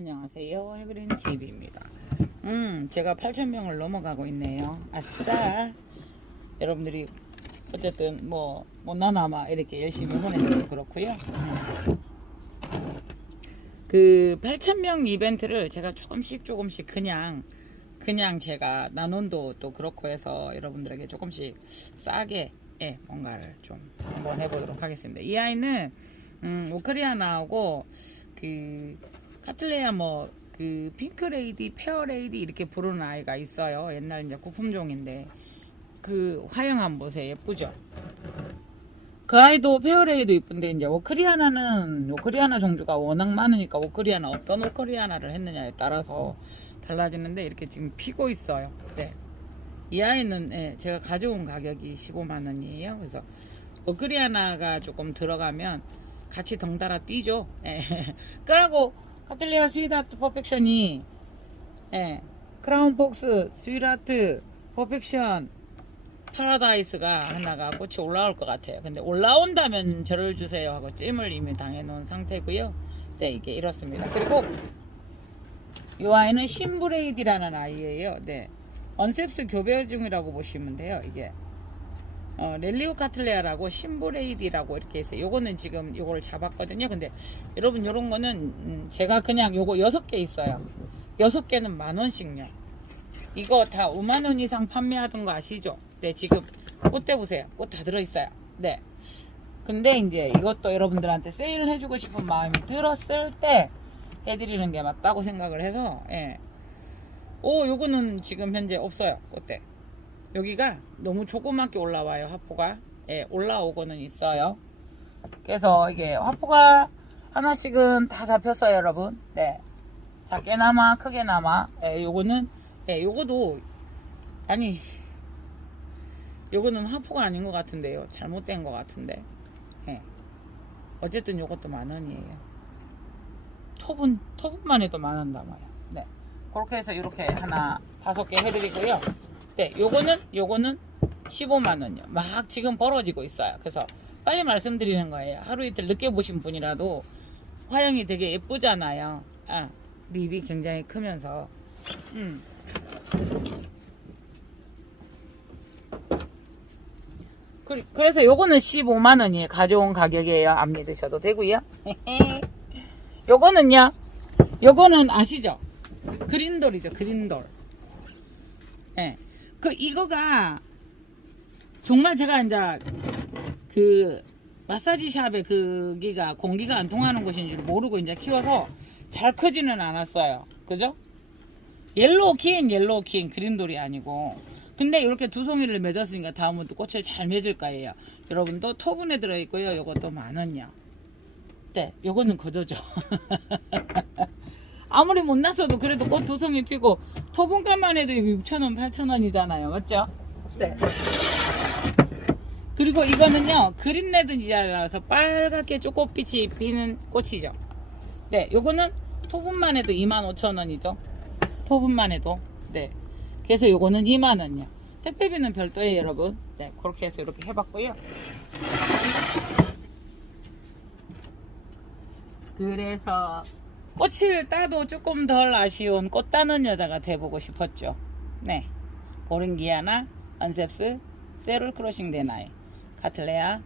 안녕하세요. 해그린 TV입니다. 음, 제가 8,000명을 넘어가고 있네요. 아싸! 여러분들이 어쨌든 뭐, 못나나마 이렇게 열심히 보내줘서 그렇고요 음. 그 8,000명 이벤트를 제가 조금씩 조금씩 그냥, 그냥 제가 나눔도 또 그렇고 해서 여러분들에게 조금씩 싸게, 예, 뭔가를 좀 한번 해보도록 하겠습니다. 이 아이는, 음, 오크리아나하고 그, 카틀레아 뭐, 그, 핑크레이디, 페어레이디 이렇게 부르는 아이가 있어요. 옛날 이제 구품종인데. 그, 한번 보세요. 예쁘죠? 그 아이도 페어레이도 이쁜데, 이제 오크리아나는, 오크리아나 종류가 워낙 많으니까 오크리아나 어떤 오크리아나를 했느냐에 따라서 달라지는데, 이렇게 지금 피고 있어요. 네. 이 아이는, 예, 제가 가져온 가격이 15만 원이에요. 그래서, 오크리아나가 조금 들어가면 같이 덩달아 뛰죠. 예. 그러고, 카틀리아 스위다트 퍼펙션이, 예, 크라운 폭스, 스위라트, 퍼펙션, 파라다이스가 하나가 꽃이 올라올 것 같아요. 근데 올라온다면 저를 주세요 하고 찜을 이미 당해 놓은 상태고요. 네, 이게 이렇습니다. 그리고 이 아이는 신브레이디라는 아이예요. 네, 언셉스 교배 중이라고 보시면 돼요. 이게 어, 렐리오 카틀레아라고 신브레이디라고 이렇게 있어요. 요거는 지금 요거를 잡았거든요. 근데 여러분 요런 거는 음, 제가 그냥 요거 여섯 개 있어요. 여섯 개는 만 원씩요. 이거 다 5만 원 이상 판매하던 거 아시죠? 네, 지금 꽃대 보세요. 꽃 다 들어있어요. 네. 근데 이제 이것도 여러분들한테 세일을 해주고 싶은 마음이 들었을 때 해드리는 게 맞다고 생각을 해서, 예. 오, 요거는 지금 현재 없어요. 꽃대. 여기가 너무 조그맣게 올라와요, 화포가. 예, 올라오고는 있어요. 그래서 이게 화포가 하나씩은 다 잡혔어요, 여러분. 네. 작게나마, 크게나마. 예, 요거는, 예, 요거도, 아니, 요거는 화포가 아닌 것 같은데요. 잘못된 것 같은데. 예. 어쨌든 요것도 만 원이에요. 톱은, 톱만 해도 만원 남아요. 네. 그렇게 해서 이렇게 하나, 다섯 개 해드리고요. 네, 요거는, 요거는 15만 원이요. 막 지금 벌어지고 있어요. 그래서 빨리 말씀드리는 거예요. 하루 이틀 늦게 보신 분이라도 화형이 되게 예쁘잖아요. 아, 립이 굉장히 크면서. 음. 그- 그래서 요거는 15만 원이에요. 가져온 가격이에요. 안 믿으셔도 되고요. 요거는요. 요거는 아시죠? 그린돌이죠. 그린돌. 예. 그 이거가 정말 제가 이제 그 마사지 샵에 그기가 공기가 안 통하는 곳인 줄 모르고 이제 키워서 잘 크지는 않았어요. 그죠? 옐로우 킹, 옐로우 킹, 그린돌이 아니고. 근데 이렇게 두 송이를 맺었으니까 다음은 또 꽃을 잘 맺을 거예요. 여러분도 토분에 들어있고요. 요것도 만 원이요. 네, 요거는 거저죠. 아무리 못 났어도 그래도 꽃 두 송이 피고 토분값만 해도 6,000원, 8,000원이잖아요. 맞죠? 네. 그리고 이거는요, 그린레드니라서 빨갛게 쪼꼬빛이 피는 꽃이죠. 네, 요거는 토분만 해도 25,000원이죠. 토분만 해도. 네. 그래서 요거는 2만원이요. 택배비는 별도예요, 여러분. 네, 그렇게 해서 이렇게 해봤고요. 그래서 꽃을 따도 조금 덜 아쉬운 꽃 따는 여자가 돼보고 싶었죠. 네. 보른기아나, 언셉스, 세롤 크로싱 데나이, 카틀레아,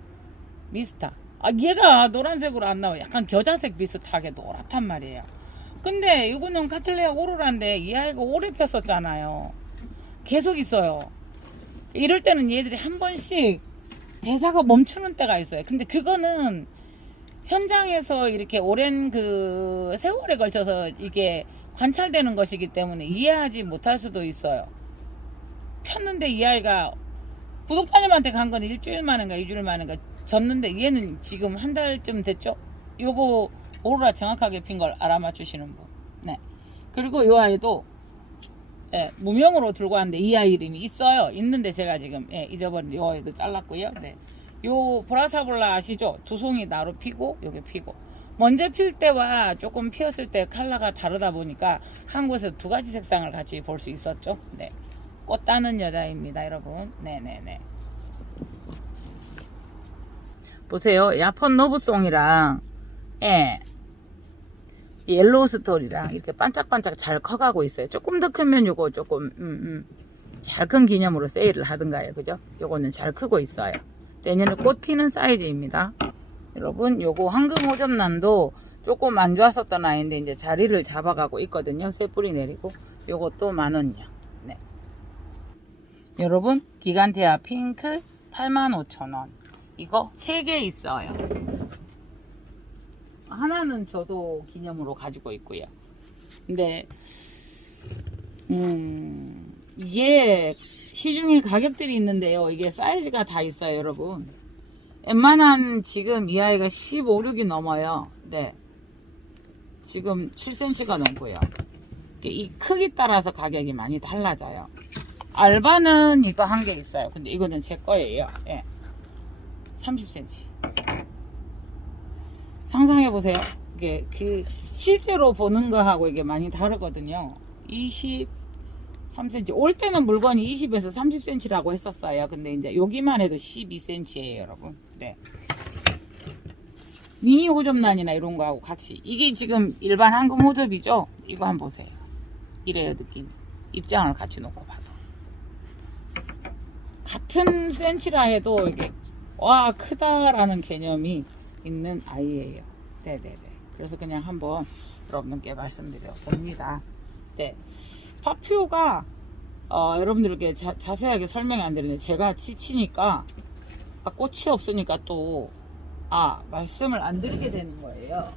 미스타. 아, 얘가 노란색으로 안 나와요. 약간 겨자색 비슷하게 노랗단 말이에요. 근데 이거는 카틀레아 오로라인데 이 아이가 오래 폈었잖아요. 계속 있어요. 이럴 때는 얘들이 한 번씩 대사가 멈추는 때가 있어요. 근데 그거는 현장에서 이렇게 오랜 그 세월에 걸쳐서 이게 관찰되는 것이기 때문에 이해하지 못할 수도 있어요. 폈는데 이 아이가 구독자님한테 간 건 일주일 만인가 이주일 만인가 졌는데 얘는 지금 한 달쯤 됐죠? 요거 오로라 정확하게 핀 걸 알아맞추시는 분. 네. 그리고 요 아이도 예, 무명으로 들고 왔는데 이 아이 이름이 있어요. 있는데 제가 지금 예, 잊어버린 요 아이도 잘랐고요. 네. 요 보라사볼라 아시죠? 두 송이 나로 피고 요게 피고 먼저 필 때와 조금 피었을 때 컬러가 다르다 보니까 한 곳에서 두 가지 색상을 같이 볼 수 있었죠. 네. 꽃 따는 여자입니다, 여러분. 네네네. 보세요. 야펀 노브송이랑, 예. 옐로우 스토리랑 이렇게 반짝반짝 잘 커가고 있어요. 조금 더 크면 요거 조금 음, 음, 잘 큰 기념으로 세일을 하든가요. 그죠? 요거는 잘 크고 있어요. 내년에 꽃 피는 사이즈입니다. 여러분 요거 황금 오점란도 조금 안 좋았었던 아이인데 이제 자리를 잡아가고 있거든요. 새 뿌리 내리고 요것도 만 원이요. 네. 여러분 기간테아 핑크 85,000원. 이거 3개 있어요. 하나는 저도 기념으로 가지고 있고요. 근데 음 이게 시중에 가격들이 있는데요. 이게 사이즈가 다 있어요, 여러분. 웬만한 지금 이 아이가 15, 6이 넘어요. 네. 지금 7cm가 넘고요. 이 크기 따라서 가격이 많이 달라져요. 알바는 이거 한 개 있어요. 근데 이거는 제 거예요. 예. 30cm. 상상해 보세요. 이게 그 실제로 보는 거하고 이게 많이 다르거든요. 23cm. 올 때는 물건이 20에서 30cm라고 했었어요. 근데 이제 여기만 해도 12cm예요, 여러분. 네. 미니 호접란이나 이런 거하고 같이 이게 지금 일반 황금 호접이죠? 이거 한번 보세요. 이래요 느낌. 입장을 같이 놓고 봐도 같은 센치라 해도 이게 와 크다라는 개념이 있는 아이예요. 네네네. 그래서 그냥 한번 여러분께 말씀드려 봅니다. 네. 파퓨가 어, 여러분들께 자, 자세하게 설명이 안 되는데 제가 지치니까 아, 꽃이 없으니까 또 아, 말씀을 안 드리게 되는 거예요.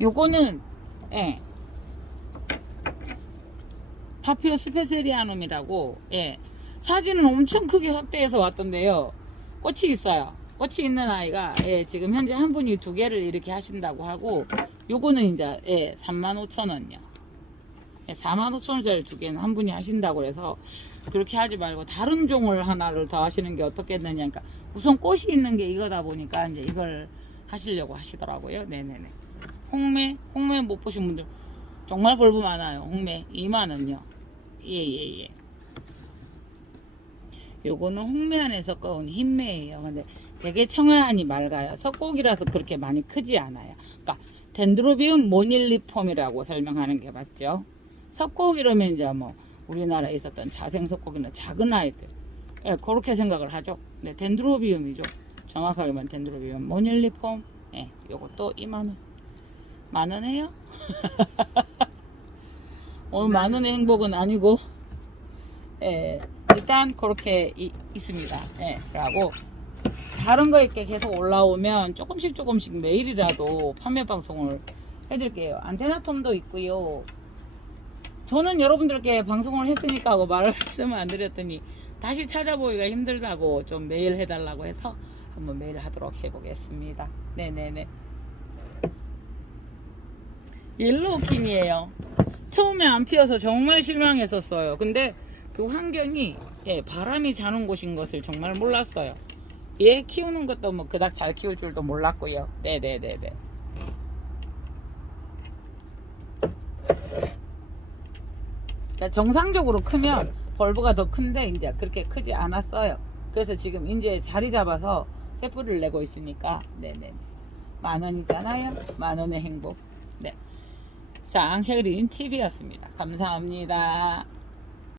요거는 예. 파피오 스페세리아눔이라고 예. 사진은 엄청 크게 확대해서 왔던데요. 꽃이 있어요. 꽃이 있는 아이가 예, 지금 현재 한 분이 두 개를 이렇게 하신다고 하고 요거는 이제 예, 35,000원이요. 45,000원짜리 두 개는 한 분이 하신다고 그래서 그렇게 하지 말고 다른 종을 하나를 더 하시는 게 어떻겠느냐. 그러니까 우선 꽃이 있는 게 이거다 보니까 이제 이걸 하시려고 하시더라고요. 네네네. 홍매, 홍매 못 보신 분들 정말 벌브 많아요. 홍매 2만 원요. 예예예. 예, 예. 요거는 홍매 안에서 꺼온 흰매예요. 근데 되게 청아하니 맑아요. 석고기라서 그렇게 많이 크지 않아요. 그러니까 덴드로비움 모닐리폼이라고 설명하는 게 맞죠. 석고기라면 이제 뭐 우리나라에 있었던 자생 석고기는 작은 아이들 예, 그렇게 생각을 하죠. 네, 덴드로비움이죠. 정확하게 말하면 덴드로비움 모닐리폼 예, 요것도 2만원 만원해요? 오늘 만원의 행복은 아니고 예, 일단 그렇게 이- 있습니다. 예, 그리고 다른 거 이렇게 계속 올라오면 조금씩 조금씩 매일이라도 판매 방송을 해드릴게요. 안테나톰도 있고요. 저는 여러분들께 방송을 했으니까 하고 말씀을 안 드렸더니 다시 찾아보기가 힘들다고 좀 메일 해달라고 해서 한번 메일 하도록 해보겠습니다. 네네네. 옐로우 킴이에요. 처음에 안 피어서 정말 실망했었어요. 근데 그 환경이 예, 바람이 자는 곳인 것을 정말 몰랐어요. 얘 키우는 것도 뭐 그닥 잘 키울 줄도 몰랐고요. 네네네네. 그러니까 정상적으로 크면 벌브가 더 큰데 이제 그렇게 크지 않았어요. 그래서 지금 이제 자리 잡아서 새 뿌리를 내고 있으니까 네네 만 원이잖아요. 만 원의 행복. 네. 쌍혜린 TV였습니다. 감사합니다.